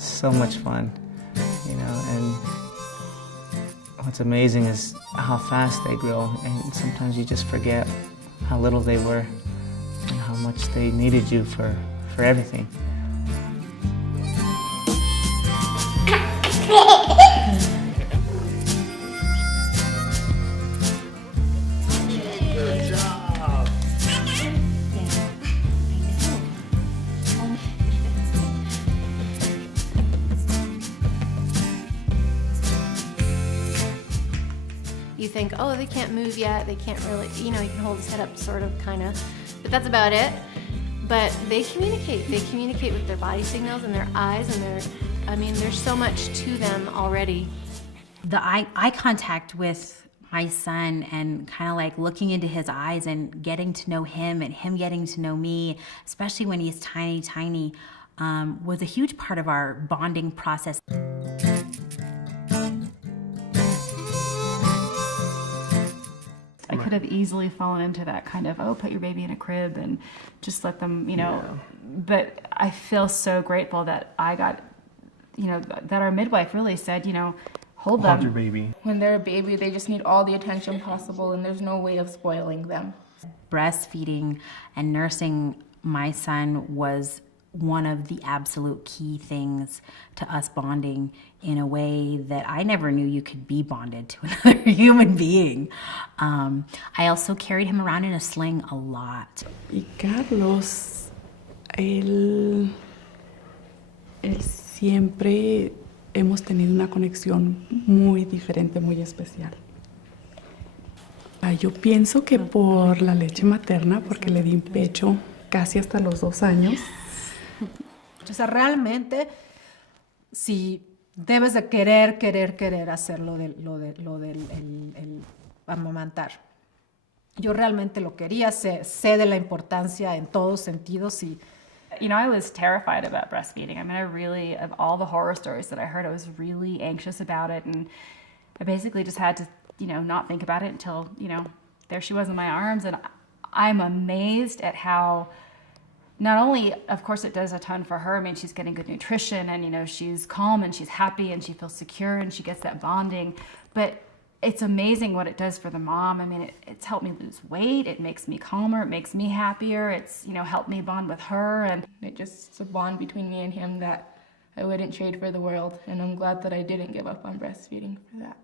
so much fun, you know, and what's amazing is how fast they grow, and sometimes you just forget how little they were and how much they needed you for everything. You think, oh, they can't move yet, they can't really, you know, you can hold his head up sort of, kind of, but that's about it. But they communicate with their body signals and their eyes and there's so much to them already. The eye contact with my son and kind of like looking into his eyes and getting to know him and him getting to know me, especially when he's tiny, was a huge part of our bonding process. I could have easily fallen into that kind of, oh, put your baby in a crib and just let them, you know, but I feel so grateful that I got, you know, that our midwife really said, you know, hold them. Hold your baby. When they're a baby, they just need all the attention possible, and there's no way of spoiling them. Breastfeeding and nursing my son was one of the absolute key things to us bonding in a way that I never knew you could be bonded to another human being. I also carried him around in a sling a lot. Y Carlos, él siempre hemos tenido una conexión muy diferente, muy especial. Yo pienso que por la leche materna, porque le di pecho casi hasta los 2 años. O sea, realmente, si debes de querer hacer lo del el amamantar. Yo realmente lo quería, sé de la importancia en todos sentidos y... You know, I was terrified about breastfeeding. I mean, of all the horror stories that I heard, I was really anxious about it, and I basically just had to, you know, not think about it until, you know, there she was in my arms, and I'm amazed at how not only, of course, it does a ton for her. I mean, she's getting good nutrition and, you know, she's calm and she's happy and she feels secure and she gets that bonding. But it's amazing what it does for the mom. I mean, it's helped me lose weight. It makes me calmer. It makes me happier. It's, you know, helped me bond with her. And It's a bond between me and him that I wouldn't trade for the world. And I'm glad that I didn't give up on breastfeeding for that.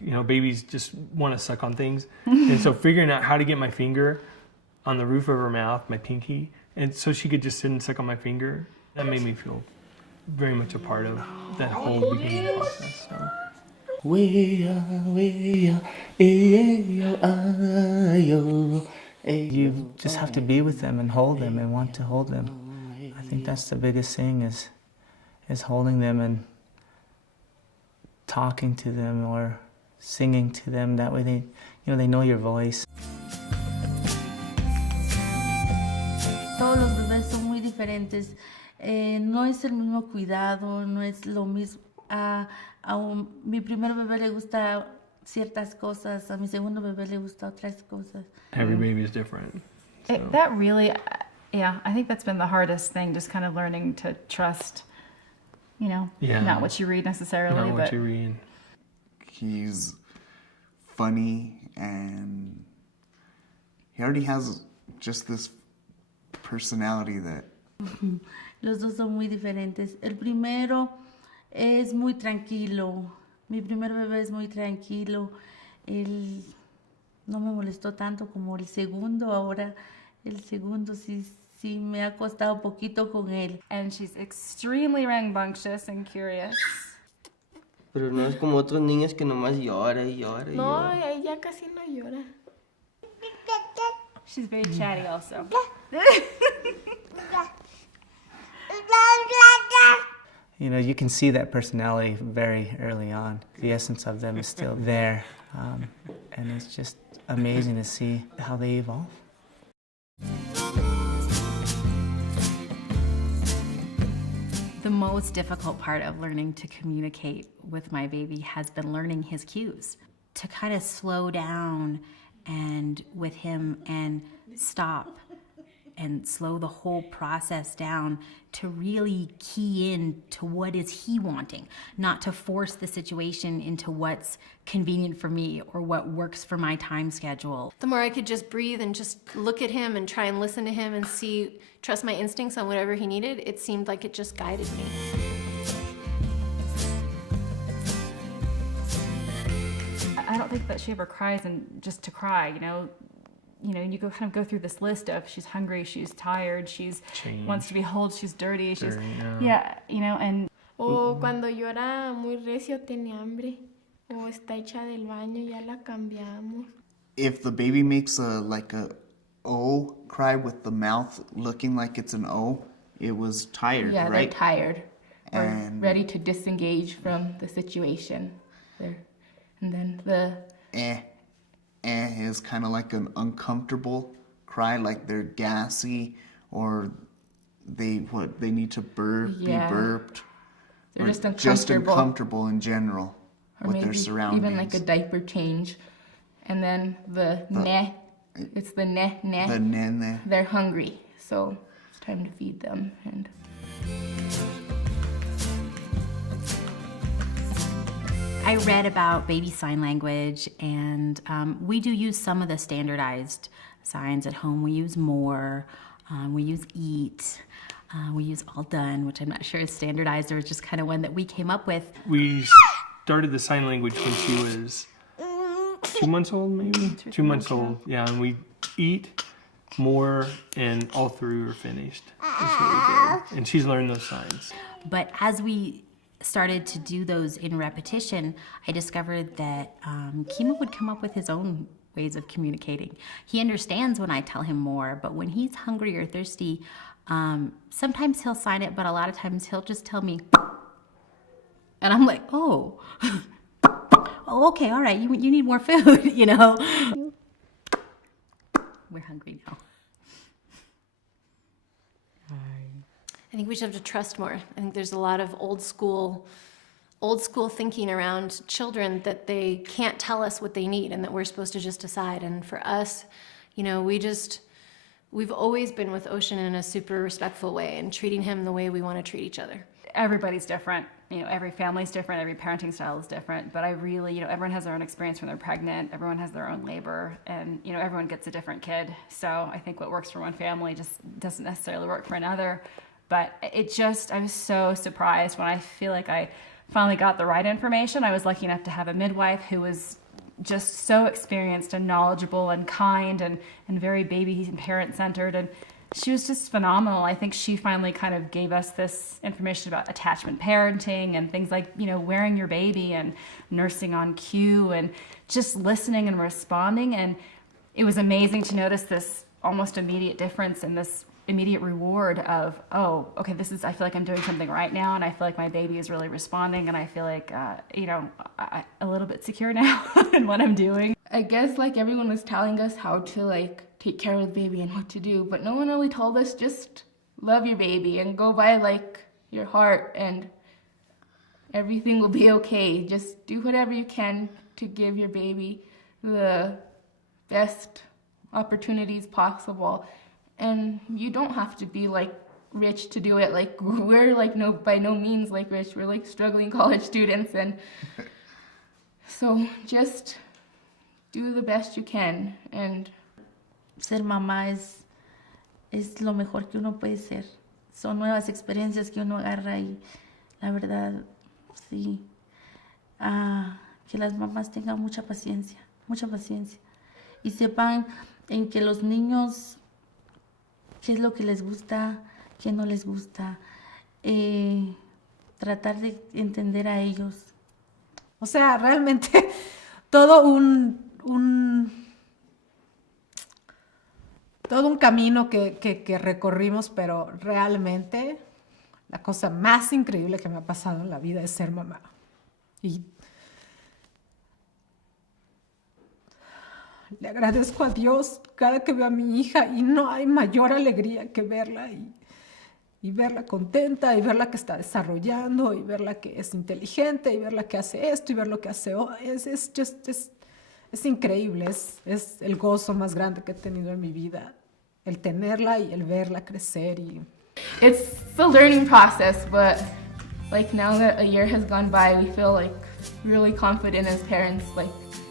You know, babies just want to suck on things. And so figuring out how to get my finger on the roof of her mouth, my pinky, and so she could just sit and suck on my finger, that made me feel very much a part of that whole beginning process. So. You just have to be with them and hold them and want to hold them. I think that's the biggest thing is holding them and talking to them or singing to them. That way they know your voice. Todos los bebés son muy diferentes. No es el mismo cuidado, no es lo mismo. A mi primer bebé le gusta ciertas cosas, a mi segundo bebé le gusta otras cosas. Every baby is different. So. that really, yeah, I think that's been the hardest thing, just kind of learning to trust, you know, not what you read necessarily, not but what you read. He's funny and he already has just this personality that... Los dos son muy diferentes. El primero es muy tranquilo. Mi primer bebé es muy tranquilo. Él no me molestó tanto como el segundo. Ahora el segundo sí me ha costado un poquito con él. And she's extremely rambunctious and curious. Pero no es como otros niños que nomás llora y llora y No, llora. ella casi no llora. She's very chatty also. You know, you can see that personality very early on. The essence of them is still there. And it's just amazing to see how they evolve. The most difficult part of learning to communicate with my baby has been learning his cues. To kind of slow down and with him and stop and slow the whole process down to really key in to what is he wanting, not to force the situation into what's convenient for me or what works for my time schedule. The more I could just breathe and just look at him and try and listen to him and trust my instincts on whatever he needed, it seemed like it just guided me. I don't think that she ever cries and just to cry, you know, you kind of go through this list of she's hungry, she's tired, she's wants to be held, she's dirty, she's yeah, you know, and o cuando llora muy recio tiene hambre o está hecha del baño ya la cambiamos. If the baby makes a O cry with the mouth looking like it's an O, it was tired, yeah, right? They're tired or And ready to disengage from the situation. And then the is kind of like an uncomfortable cry, like they're gassy or they need to be burped. They're or just uncomfortable in general or with maybe their surroundings. even like a diaper change. And then the ne, it's the ne. The ne. They're hungry, so it's time to feed them. And I read about baby sign language, and we do use some of the standardized signs at home. We use more, we use eat, we use all done, which I'm not sure is standardized or just kind of one that we came up with. We started the sign language when she was 2 months old, maybe? 2 months old, yeah, and we eat, more, and all through are finished. That's what we did. And she's learned those signs. But as we started to do those in repetition, I discovered that Kimo would come up with his own ways of communicating. He understands when I tell him more, but when he's hungry or thirsty, sometimes he'll sign it, but a lot of times he'll just tell me, and I'm like, oh, oh, okay, all right, you need more food, you know? We're hungry now. I think we should have to trust more. I think there's a lot of old school thinking around children that they can't tell us what they need and that we're supposed to just decide. And for us, you know, we've always been with Ocean in a super respectful way and treating him the way we want to treat each other. everybody's different. You know, every family's different, every parenting style is different, but I really, you know, everyone has their own experience when they're pregnant, everyone has their own labor, and, you know, everyone gets a different kid. So I think what works for one family just doesn't necessarily work for another. But it just, I was so surprised when I feel like I finally got the right information. I was lucky enough to have a midwife who was just so experienced and knowledgeable and kind and very baby and parent centered, and she was just phenomenal. I think she finally kind of gave us this information about attachment parenting and things like, you know, wearing your baby and nursing on cue and just listening and responding. And it was amazing to notice this almost immediate difference and this immediate reward of, oh, okay, this is, I feel like I'm doing something right now, and I feel like my baby is really responding, and I feel like, you know, I'm a little bit secure now in what I'm doing. I guess like everyone was telling us how to like take care of the baby and what to do, but no one really told us just love your baby and go by like your heart and everything will be okay. Just do whatever you can to give your baby the best opportunities possible. And you don't have to be like rich to do it. Like we're like by no means like rich. We're like struggling college students, and so just do the best you can. And ser mamá es lo mejor que uno puede ser. Son nuevas experiencias que uno agarra y la verdad, sí, que las mamás tengan mucha paciencia y sepan en que los niños qué es lo que les gusta, qué no les gusta, tratar de entender a ellos. O sea, realmente todo un camino que recorrimos, pero realmente la cosa más increíble que me ha pasado en la vida es ser mamá. Y le agradezco a Dios cada que veo a mi hija y no hay mayor alegría que verla y verla contenta y verla que está desarrollando y verla que es inteligente y verla que hace esto y ver lo que hace. Es Es increíble, es el gozo más grande que he tenido en mi vida, el tenerla y el verla crecer. It's a learning process, but like now that a year has gone by, we feel like really confident as parents, like,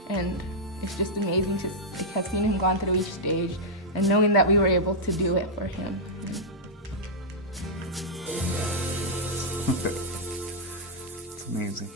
and it's just amazing to have seen him gone through each stage and knowing that we were able to do it for him. It's amazing.